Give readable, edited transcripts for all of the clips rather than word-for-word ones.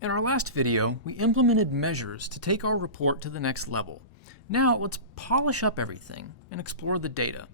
In our last video, we implemented measures to take our report to the next level. Now let's polish up everything and explore the data.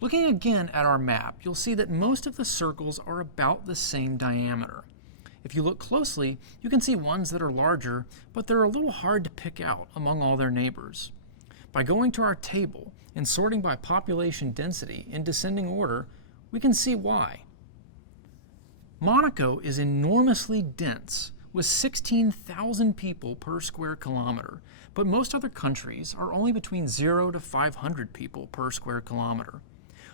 Looking again at our map, you'll see that most of the circles are about the same diameter. If you look closely, you can see ones that are larger, but they're a little hard to pick out among all their neighbors. By going to our table and sorting by population density in descending order, we can see why. Monaco is enormously dense, with 16,000 people per square kilometer, but most other countries are only between 0 to 500 people per square kilometer.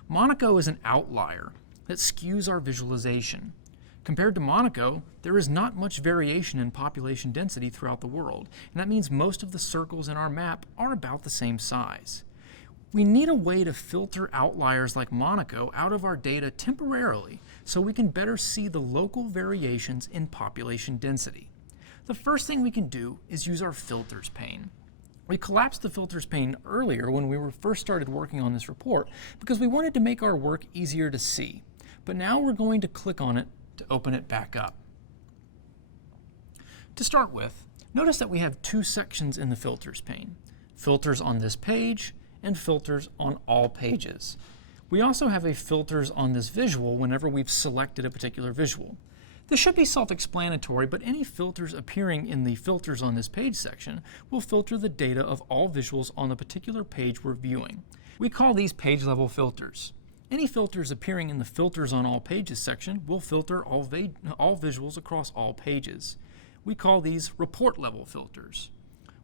Monaco is an outlier that skews our visualization. Compared to Monaco, there is not much variation in population density throughout the world, and that means most of the circles in our map are about the same size. We need a way to filter outliers like Monaco out of our data temporarily so we can better see the local variations in population density. The first thing we can do is use our Filters pane. We collapsed the Filters pane earlier when we first started working on this report because we wanted to make our work easier to see. But now we're going to click on it to open it back up. To start with, notice that we have two sections in the Filters pane: filters on this page and filters on all pages. We also have a filters on this visual whenever we've selected a particular visual. This should be self-explanatory, but any filters appearing in the filters on this page section will filter the data of all visuals on the particular page we're viewing. We call these page level filters. Any filters appearing in the filters on all pages section will filter all visuals across all pages. We call these report level filters.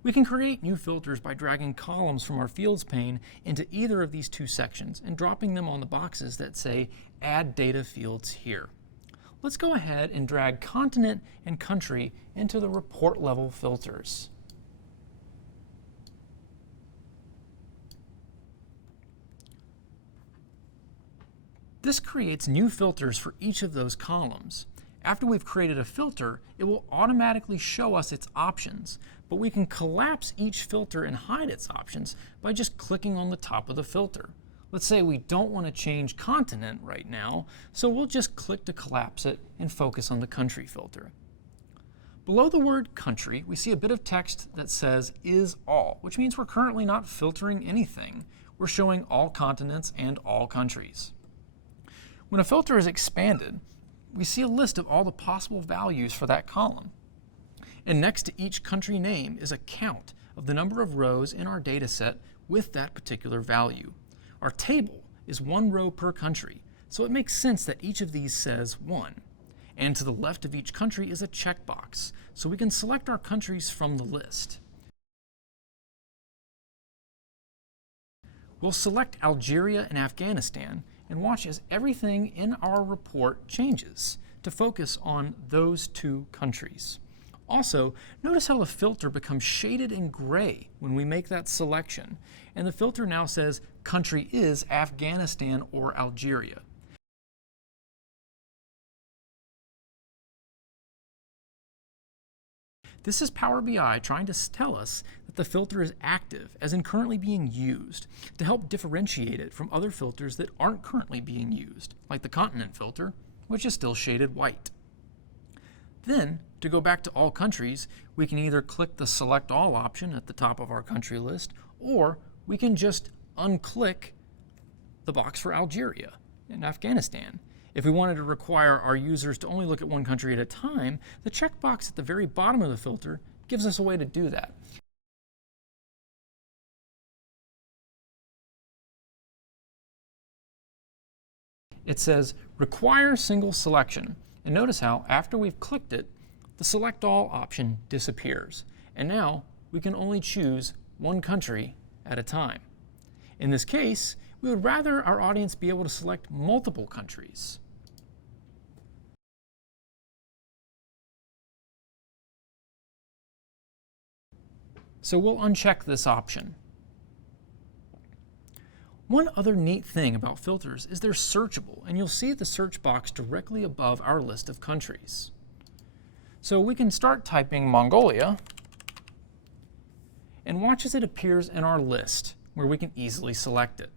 We can create new filters by dragging columns from our Fields pane into either of these two sections and dropping them on the boxes that say Add Data Fields Here. Let's go ahead and drag continent and country into the report level filters. This creates new filters for each of those columns. After we've created a filter, it will automatically show us its options, but we can collapse each filter and hide its options by just clicking on the top of the filter. Let's say we don't want to change continent right now, so we'll just click to collapse it and focus on the country filter. Below the word country, we see a bit of text that says is all, which means we're currently not filtering anything. We're showing all continents and all countries. When a filter is expanded, we see a list of all the possible values for that column. And next to each country name is a count of the number of rows in our data set with that particular value. Our table is one row per country, so it makes sense that each of these says 1. And to the left of each country is a checkbox, so we can select our countries from the list. We'll select Algeria and Afghanistan and watch as everything in our report changes to focus on those two countries. Also, notice how the filter becomes shaded in gray when we make that selection, and the filter now says country is Afghanistan or Algeria. This is Power BI trying to tell us that the filter is active, as in currently being used, to help differentiate it from other filters that aren't currently being used, like the continent filter, which is still shaded white. Then, to go back to all countries, we can either click the Select All option at the top of our country list, or we can just unclick the box for Algeria and Afghanistan. If we wanted to require our users to only look at one country at a time, the checkbox at the very bottom of the filter gives us a way to do that. It says Require Single Selection, and notice how after we've clicked it, the Select All option disappears. And now we can only choose one country at a time. In this case, we would rather our audience be able to select multiple countries. So we'll uncheck this option. One other neat thing about filters is they're searchable, and you'll see the search box directly above our list of countries. So we can start typing Mongolia and watch as it appears in our list, where we can easily select it.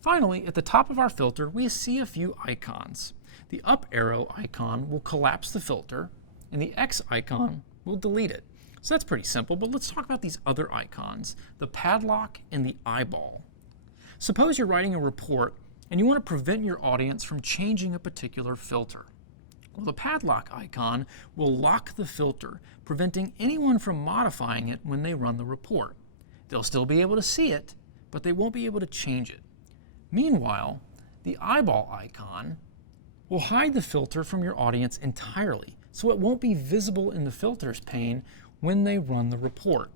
Finally, at the top of our filter, we see a few icons. The up arrow icon will collapse the filter, and the X icon will delete it. So that's pretty simple, but let's talk about these other icons, the padlock and the eyeball. Suppose you're writing a report and you want to prevent your audience from changing a particular filter. Well, the padlock icon will lock the filter, preventing anyone from modifying it when they run the report. They'll still be able to see it, but they won't be able to change it. Meanwhile, the eyeball icon will hide the filter from your audience entirely, so it won't be visible in the filters pane when they run the report.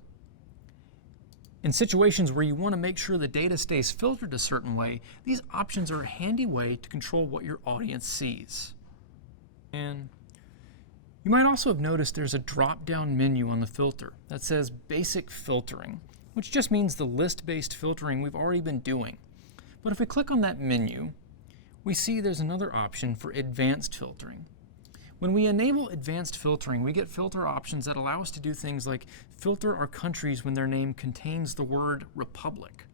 In situations where you want to make sure the data stays filtered a certain way, these options are a handy way to control what your audience sees. And you might also have noticed there's a drop-down menu on the filter that says Basic Filtering, which just means the list-based filtering we've already been doing. But if we click on that menu, we see there's another option for Advanced Filtering. When we enable advanced filtering, we get filter options that allow us to do things like filter our countries when their name contains the word republic.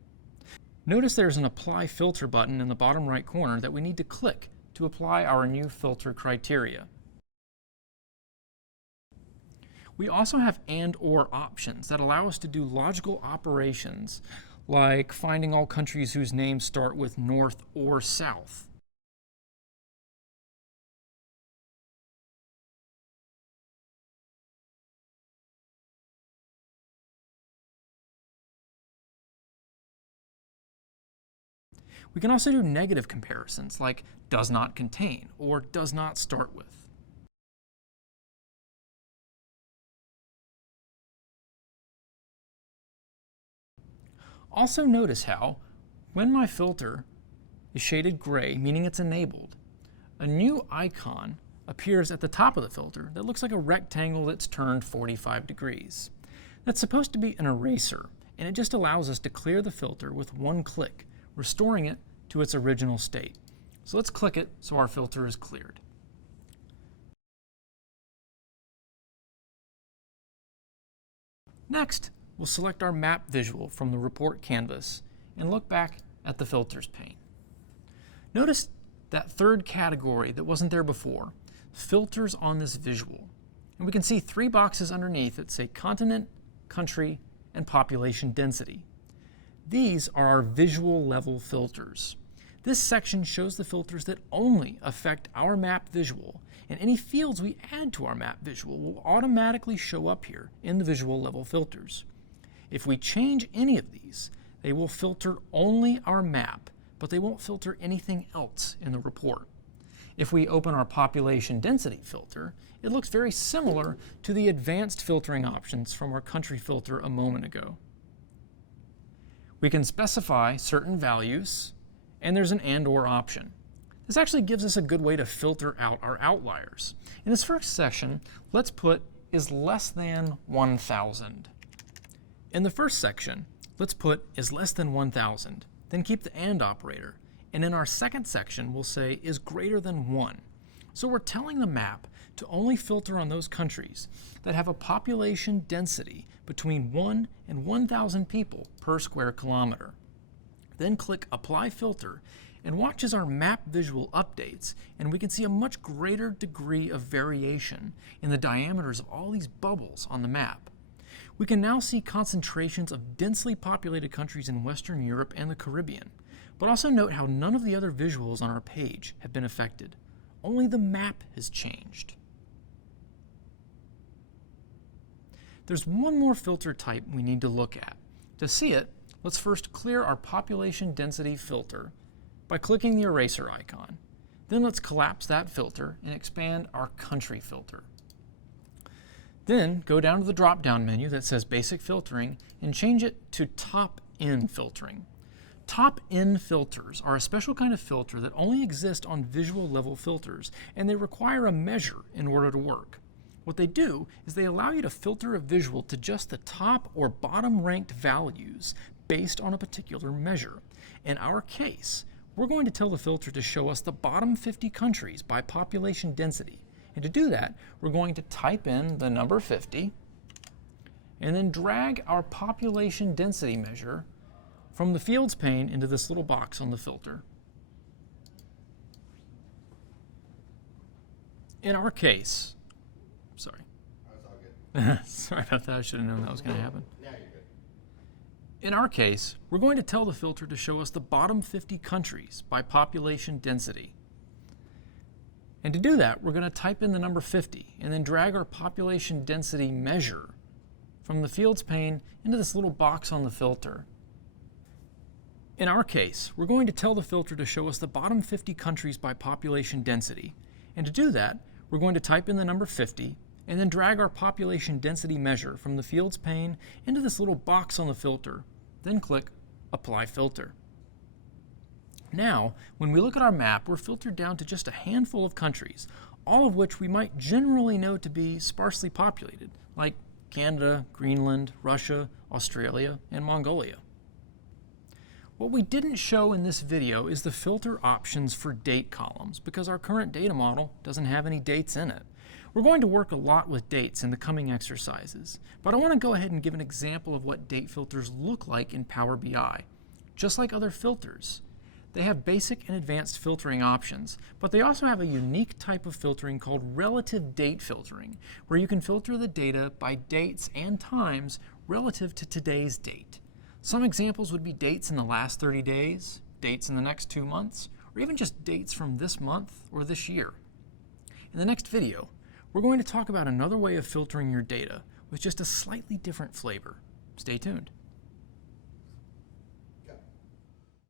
Notice there's an Apply Filter button in the bottom right corner that we need to click to apply our new filter criteria. We also have and/or options that allow us to do logical operations like finding all countries whose names start with North or South. We can also do negative comparisons like does not contain or does not start with. Also notice how, when my filter is shaded gray, meaning it's enabled, a new icon appears at the top of the filter that looks like a rectangle that's turned 45 degrees. That's supposed to be an eraser, and it just allows us to clear the filter with one click, restoring it to its original state. So let's click it so our filter is cleared. Next, we'll select our map visual from the report canvas and look back at the Filters pane. Notice that third category that wasn't there before, filters on this visual. And we can see three boxes underneath that say continent, country, and population density. These are our visual level filters. This section shows the filters that only affect our map visual, and any fields we add to our map visual will automatically show up here in the visual level filters. If we change any of these, they will filter only our map, but they won't filter anything else in the report. If we open our population density filter, it looks very similar to the advanced filtering options from our country filter a moment ago. We can specify certain values, and there's an and/or option. This actually gives us a good way to filter out our outliers. In this first section, let's put is less than 1,000. In the first section, let's put is less than 1,000, then keep the and operator. And in our second section, we'll say is greater than 1. So we're telling the map to only filter on those countries that have a population density between 1 and 1,000 people per square kilometer. Then click Apply Filter and watch as our map visual updates, and we can see a much greater degree of variation in the diameters of all these bubbles on the map. We can now see concentrations of densely populated countries in Western Europe and the Caribbean, but also note how none of the other visuals on our page have been affected. Only the map has changed. There's one more filter type we need to look at. To see it, let's first clear our population density filter by clicking the eraser icon. Then let's collapse that filter and expand our country filter. Then go down to the drop-down menu that says Basic Filtering and change it to Top-In Filtering. Top-In filters are a special kind of filter that only exist on visual level filters, and they require a measure in order to work. What they do is they allow you to filter a visual to just the top or bottom ranked values based on a particular measure. In our case, we're going to tell the filter to show us the bottom 50 countries by population density. And to do that, we're going to type in the number 50 and then drag our population density measure from the Fields pane into this little box on the filter. In our case, sorry. That's all good. Sorry about that. I should have known that was going to happen. Now you're good. In our case, we're going to tell the filter to show us the bottom 50 countries by population density. And to do that, we're going to type in the number 50 and then drag our population density measure from the Fields pane into this little box on the filter. In our case, we're going to tell the filter to show us the bottom 50 countries by population density. And to do that, we're going to type in the number 50 and then drag our population density measure from the Fields pane into this little box on the filter. Then click Apply Filter. Now, when we look at our map, we're filtered down to just a handful of countries, all of which we might generally know to be sparsely populated, like Canada, Greenland, Russia, Australia, and Mongolia. What we didn't show in this video is the filter options for date columns, because our current data model doesn't have any dates in it. We're going to work a lot with dates in the coming exercises, but I want to go ahead and give an example of what date filters look like in Power BI. Just like other filters, they have basic and advanced filtering options, but they also have a unique type of filtering called relative date filtering, where you can filter the data by dates and times relative to today's date. Some examples would be dates in the last 30 days, dates in the next 2 months, or even just dates from this month or this year. In the next video, we're going to talk about another way of filtering your data with just a slightly different flavor. Stay tuned.